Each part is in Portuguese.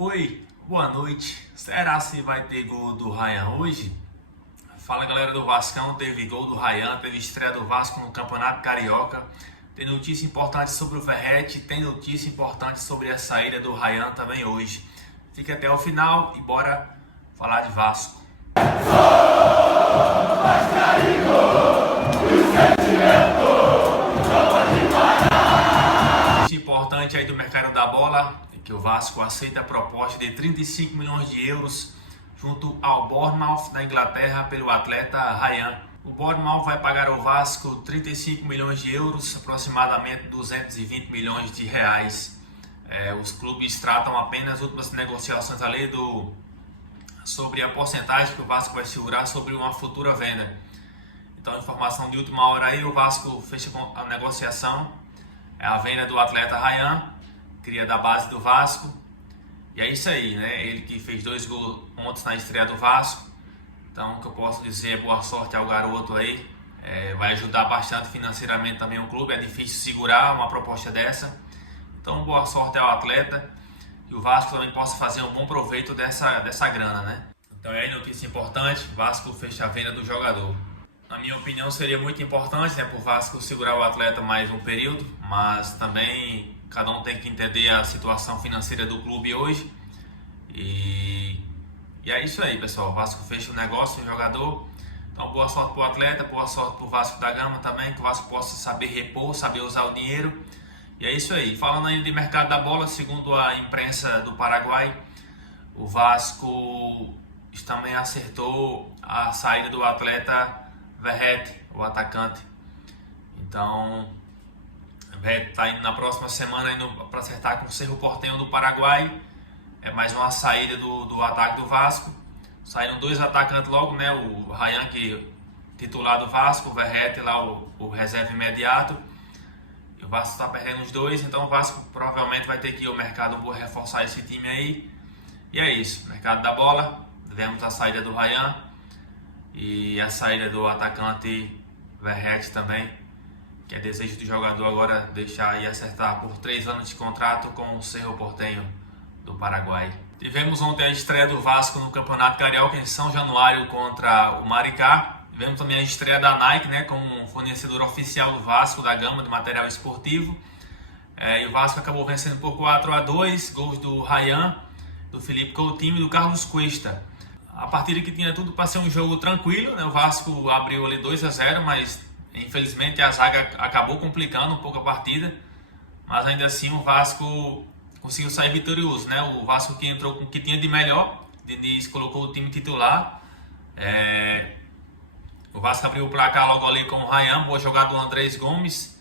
Oi, boa noite. Será se vai ter gol do Ryan hoje? Fala galera do Vascão, teve gol do Ryan, teve estreia do Vasco no Campeonato Carioca. Tem notícia importante sobre o Verratti, tem notícia importante sobre a saída do Ryan também hoje. Fique até o final e bora falar de Vasco. Notícia importante aí do mercado da bola é que o Vasco aceita a proposta de 35 milhões de euros junto ao Bournemouth da Inglaterra pelo atleta Ryan. O Bournemouth vai pagar ao Vasco 35 milhões de euros, aproximadamente 220 milhões de reais. Os clubes tratam apenas as últimas negociações ali sobre a porcentagem que o Vasco vai segurar sobre uma futura venda. Então, informação de última hora aí, o Vasco fecha a negociação, a venda do atleta Ryan, cria da base do Vasco. E é isso aí, né? Ele que fez 2 gols ontem na estreia do Vasco. Então, o que eu posso dizer é boa sorte ao garoto aí. Vai ajudar bastante financeiramente também o clube. É difícil segurar uma proposta dessa. Então, boa sorte ao atleta. E o Vasco também possa fazer um bom proveito dessa grana, né? Então, é aí notícia importante. O Vasco fecha a venda do jogador. Na minha opinião, seria muito importante, né, para o Vasco segurar o atleta mais um período. Mas também cada um tem que entender a situação financeira do clube hoje. E é isso aí, pessoal. O Vasco fecha o negócio, o jogador. Então, boa sorte para o atleta, boa sorte para o Vasco da Gama também. Que o Vasco possa saber repor, saber usar o dinheiro. E é isso aí. Falando ainda de mercado da bola, segundo a imprensa do Paraguai, o Vasco também acertou a saída do atleta Verratti, o atacante. Então, Verratti está indo na próxima semana para acertar com o Cerro Porteño do Paraguai. É mais uma saída do ataque do Vasco. Saíram 2 atacantes logo, né? O Ryan, que titular do Vasco, o Verratti lá, o reserva imediato. E o Vasco está perdendo os 2, então o Vasco provavelmente vai ter que ir ao mercado reforçar esse time aí. E é isso, mercado da bola. Vemos a saída do Ryan e a saída do atacante Verratti também, que é desejo do jogador agora deixar e acertar por 3 anos de contrato com o Cerro Porteño do Paraguai. Tivemos ontem a estreia do Vasco no Campeonato Carioca em São Januário contra o Maricá. Tivemos também a estreia da Nike, né, como fornecedor oficial do Vasco da Gama de material esportivo. E o Vasco acabou vencendo por 4-2, gols do Ryan, do Felipe Coutinho e do Carlos Cuesta. A partida que tinha tudo para ser um jogo tranquilo, né? O Vasco abriu ali 2-0, mas infelizmente a zaga acabou complicando um pouco a partida. Mas ainda assim o Vasco conseguiu sair vitorioso, né? O Vasco que entrou com o que tinha de melhor, Diniz colocou o time titular. O Vasco abriu o placar logo ali com o Ryan, boa jogada do Andrés Gomes.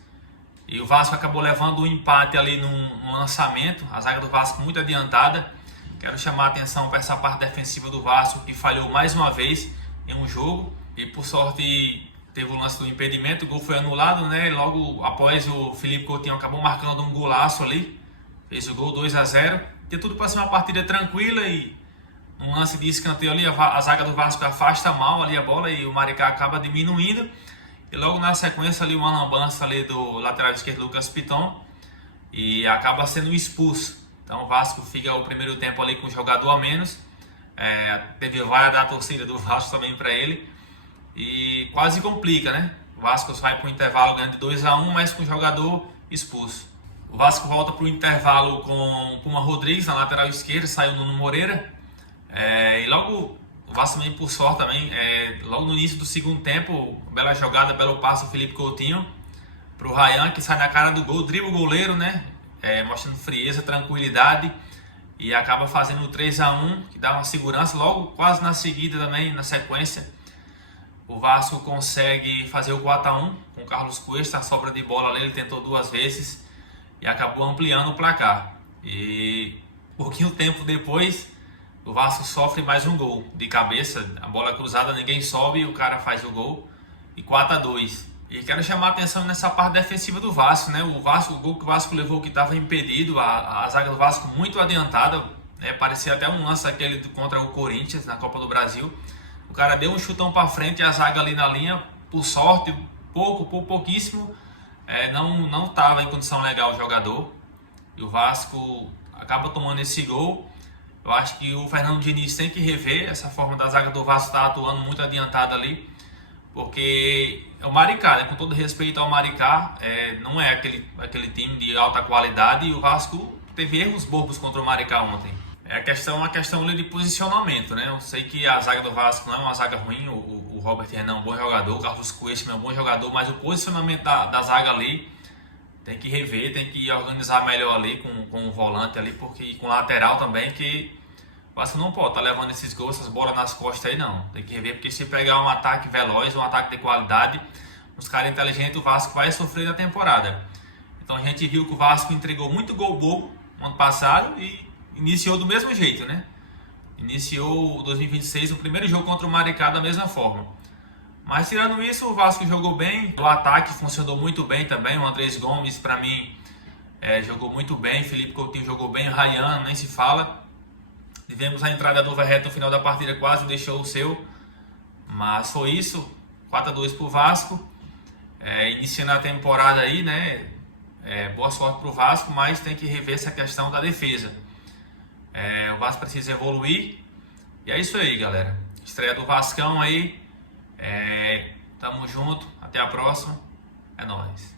E o Vasco acabou levando o empate ali no lançamento, a zaga do Vasco muito adiantada. Quero chamar a atenção para essa parte defensiva do Vasco, que falhou mais uma vez em um jogo. E por sorte teve o lance do impedimento, o gol foi anulado, né? Logo após o Felipe Coutinho acabou marcando um golaço ali. Fez o gol 2-0. Tem tudo para ser uma partida tranquila e um lance de escanteio ali, a zaga do Vasco afasta mal ali a bola e o Maricá acaba diminuindo. E logo na sequência ali uma lambança ali do lateral esquerdo Lucas Piton e acaba sendo expulso. Então o Vasco fica o primeiro tempo ali com o jogador a menos. Teve vaia da torcida do Vasco também para ele. E quase complica, né? O Vasco vai para o intervalo ganhando de 2-1, mas com o jogador expulso. O Vasco volta para o intervalo com o Puma Rodrigues na lateral esquerda, saiu o Nuno Moreira. E logo o Vasco também por sorte também, logo no início do segundo tempo, bela jogada, belo passo do Felipe Coutinho para o Ryan, que sai na cara do gol, dribla o goleiro, né? Mostrando frieza, tranquilidade e acaba fazendo o 3-1, que dá uma segurança. Logo, quase na seguida também, na sequência, o Vasco consegue fazer o 4-1 com o Carlos Cuesta, a sobra de bola ali, ele tentou 2 vezes e acabou ampliando o placar. E pouquinho tempo depois, o Vasco sofre mais um gol de cabeça, a bola cruzada, ninguém sobe, o cara faz o gol e 4-2. E quero chamar a atenção nessa parte defensiva do Vasco, né? O gol que o Vasco levou que estava impedido, a zaga do Vasco muito adiantada, né? Parecia até um lance aquele contra o Corinthians na Copa do Brasil. O cara deu um chutão para frente e a zaga ali na linha, por sorte, pouquíssimo, não estava em condição legal o jogador. E o Vasco acaba tomando esse gol. Eu acho que o Fernando Diniz tem que rever essa forma da zaga do Vasco estar atuando muito adiantada ali, porque é o Maricá, né? Com todo respeito ao Maricá, não é aquele time de alta qualidade, e o Vasco teve erros bobos contra o Maricá ontem. É uma questão ali de posicionamento, né? Eu sei que a zaga do Vasco não é uma zaga ruim, o Robert Renan é um bom jogador, o Carlos Cuesta é um bom jogador, mas o posicionamento da zaga ali tem que rever, tem que organizar melhor ali com o volante ali, porque com o lateral também, que o Vasco não pode estar levando esses gols, essas bolas nas costas aí não. Tem que rever, porque se pegar um ataque veloz, um ataque de qualidade, uns caras inteligentes, o Vasco vai sofrer na temporada. Então a gente viu que o Vasco entregou muito gol bobo no ano passado e iniciou do mesmo jeito, né? Iniciou o 2026, o primeiro jogo contra o Maricá da mesma forma. Mas tirando isso, o Vasco jogou bem, o ataque funcionou muito bem também, o Andrés Gomes para mim jogou muito bem, Felipe Coutinho jogou bem, o Ryan nem se fala. Tivemos a entrada do Verret no final da partida, quase deixou o seu, mas foi isso, 4-2 pro Vasco, iniciando a temporada aí, né? Boa sorte pro Vasco, mas tem que rever essa questão da defesa. O Vasco precisa evoluir, e é isso aí, galera. Estreia do Vascão aí, tamo junto, até a próxima, é nóis.